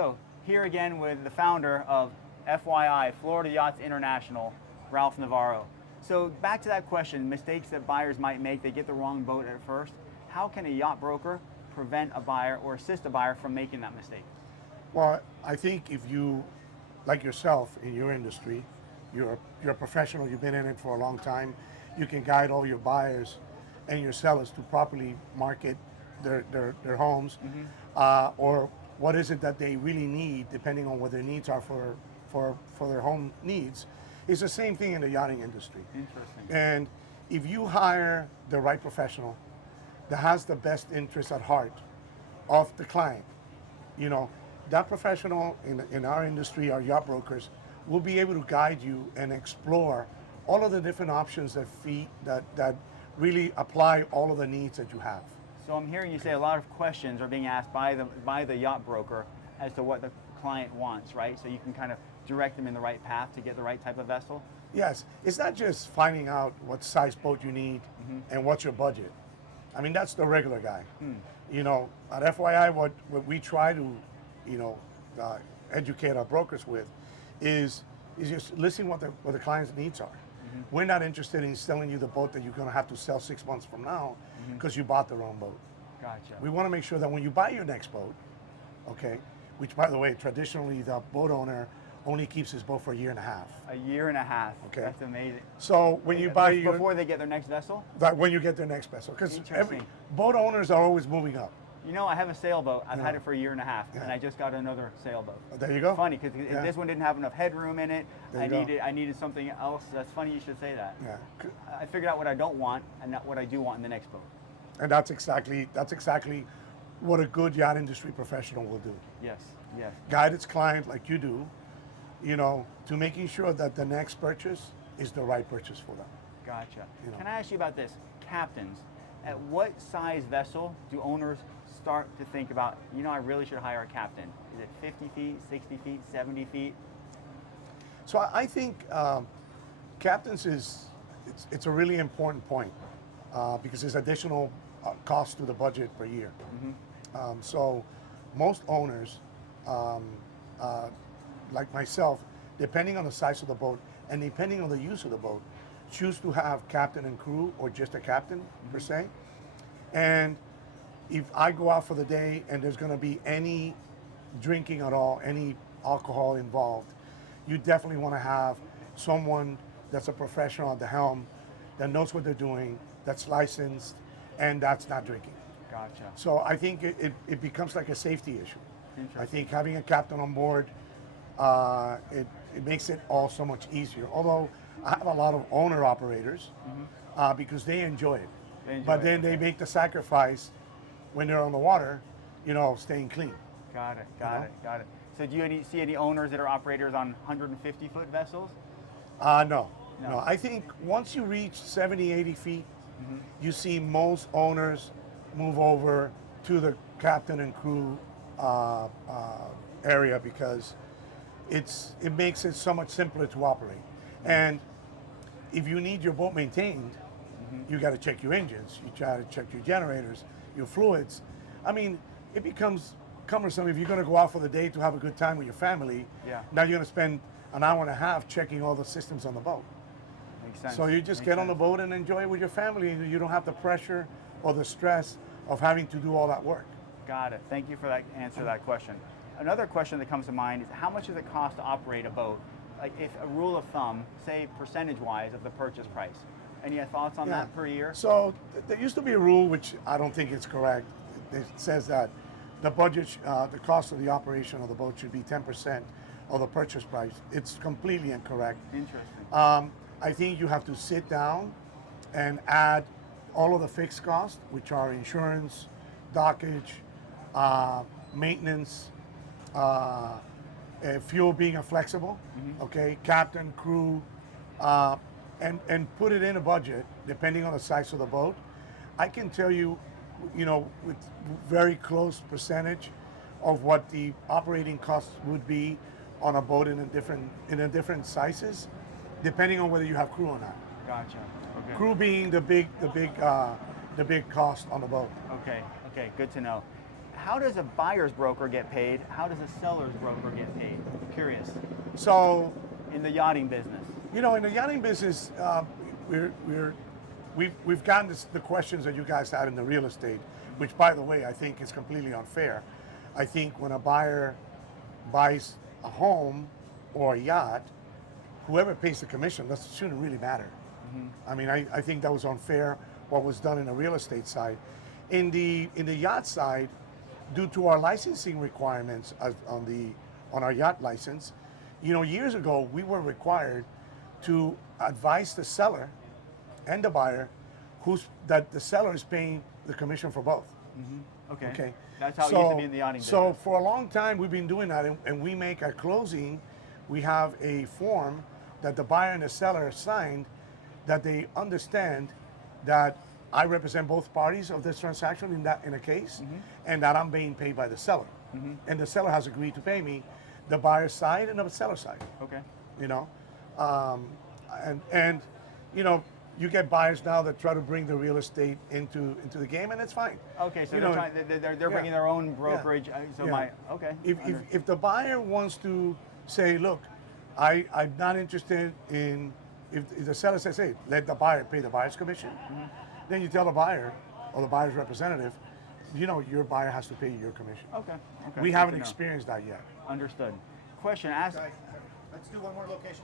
So here again with the founder of FYI, Florida Yachts International, Ralph Navarro. So back to that question, mistakes that buyers might make, they get the wrong boat at first. How can a yacht broker prevent a buyer or assist a buyer from making that mistake? Well, I think if you, like yourself in your industry, you're a professional, you've been in it for a long time, you can guide all your buyers and your sellers to properly market their homes, or what is it that they really need, depending on what their needs are for their home needs. It's the same thing in the yachting industry. Interesting. And if you hire the right professional that has the best interest at heart of the client, you know, that professional in our industry, our yacht brokers, will be able to guide you and explore all of the different options that really apply all of the needs that you have. So I'm hearing you say a lot of questions are being asked by the yacht broker as to what the client wants, right? So you can kind of direct them in the right path to get the right type of vessel? Yes, it's not just finding out what size boat you need and what's your budget. I mean, that's the regular guy. You know, at FYI, what we try to, you know, educate our brokers with is just listen what the client's needs are. We're not interested in selling you the boat that you're going to have to sell 6 months from now because you bought the wrong boat. Gotcha. We want to make sure that when you buy your next boat, okay, which by the way, traditionally the boat owner only keeps his boat for a year and a half. A year and a half. Okay. That's amazing. So when you buy your, before they get their next vessel? when you get their next vessel, because every Interesting. boat owners are always moving up. You know, I have a sailboat. I've had Yeah. it for a year and a half, and Yeah. I just got another sailboat. There you go. Funny, because Yeah. this one didn't have enough headroom in it. There you go. I needed something else. That's funny you should say that. Yeah. I figured out what I don't want and not what I do want in the next boat. And that's exactly what a good yacht industry professional will do. Yes, yes. Guide its client like you do, you know, to making sure that the next purchase is the right purchase for them. Gotcha. You know. Can I ask you about this? Captains, at what size vessel do owners start to think about, you know, I really should hire a captain? Is it 50 feet, 60 feet, 70 feet? So I think captains it's a really important point because there's additional cost to the budget per year. So most owners, like myself, depending on the size of the boat and depending on the use of the boat, choose to have captain and crew or just a captain per se. And if I go out for the day and there's going to be any drinking at all, any alcohol involved, you definitely want to have someone that's a professional at the helm, that knows what they're doing, that's licensed, and that's not drinking. Gotcha. So I think it becomes like a safety issue. I Interesting. think having a captain on board, it makes it all so much easier. Although I have a lot of owner operators because they enjoy it. But then they make the sacrifice when they're on the water, you know, staying clean. Got it, got it. So do you see any owners that are operators on 150-foot vessels? No. I think once you reach 70, 80 feet, you see most owners move over to the captain and crew area because it makes it so much simpler to operate. And if you need your boat maintained, you got to check your engines, you try to check your generators, your fluids. I mean, it becomes cumbersome if you're going to go out for the day to have a good time with your family. Yeah. Now you're going to spend an hour and a half checking all the systems on the boat. Makes sense. So you just get on the boat and enjoy it with your family, and you don't have the pressure or the stress of having to do all that work. Got it. Thank you for that answer to that question. Another question that comes to mind is how much does it cost to operate a boat? Like if a rule of thumb, say percentage-wise of the purchase price. Any thoughts on that per year? So there used to be a rule, which I don't think it's correct. It says that the budget, the cost of the operation of the boat should be 10% of the purchase price. It's completely incorrect. Interesting. I think you have to sit down and add all of the fixed costs, which are insurance, dockage, maintenance, fuel being a flexible, okay, captain, crew, and put it in a budget depending on the size of the boat. I can tell you, you know, with very close percentage of what the operating costs would be on a boat in a different sizes, depending on whether you have crew or not. Gotcha. Okay. Crew being the big cost on the boat. Okay. Good to know. how does a buyer's broker get paid? How does a seller's broker get paid? Curious. So, In the yachting business. you know, in the yachting business, we've gotten the questions that you guys had in the real estate, which, by the way, I think is completely unfair. I think when a buyer buys a home or a yacht, whoever pays the commission, that shouldn't really matter. I mean, I think that was unfair what was done in the real estate side. In the yacht side, due to our licensing requirements on our yacht license, you know, years ago we were required to advise the seller and the buyer that the seller is paying the commission for both. Okay. Okay. That's how it used to be in the yachting So business. for a long time we've been doing that, and we make at closing, we have a form that the buyer and the seller signed, that they understand that I represent both parties of this transaction in a case, and that I'm being paid by the seller, and the seller has agreed to pay me, the buyer's side and the seller's side. Okay. You know, and you know, you get buyers now that try to bring the real estate into the game, and it's fine. Okay, so You they're, know, trying, they're yeah. bringing their own brokerage. So Yeah. okay. If the buyer wants to say, look, I'm not interested in, if the seller says, hey, let the buyer pay the buyer's commission, then you tell the buyer or the buyer's representative, you know, your buyer has to pay your commission. Okay. Okay. We Good haven't to know. experienced that yet. Understood. Question asked. Guys, let's do one more location.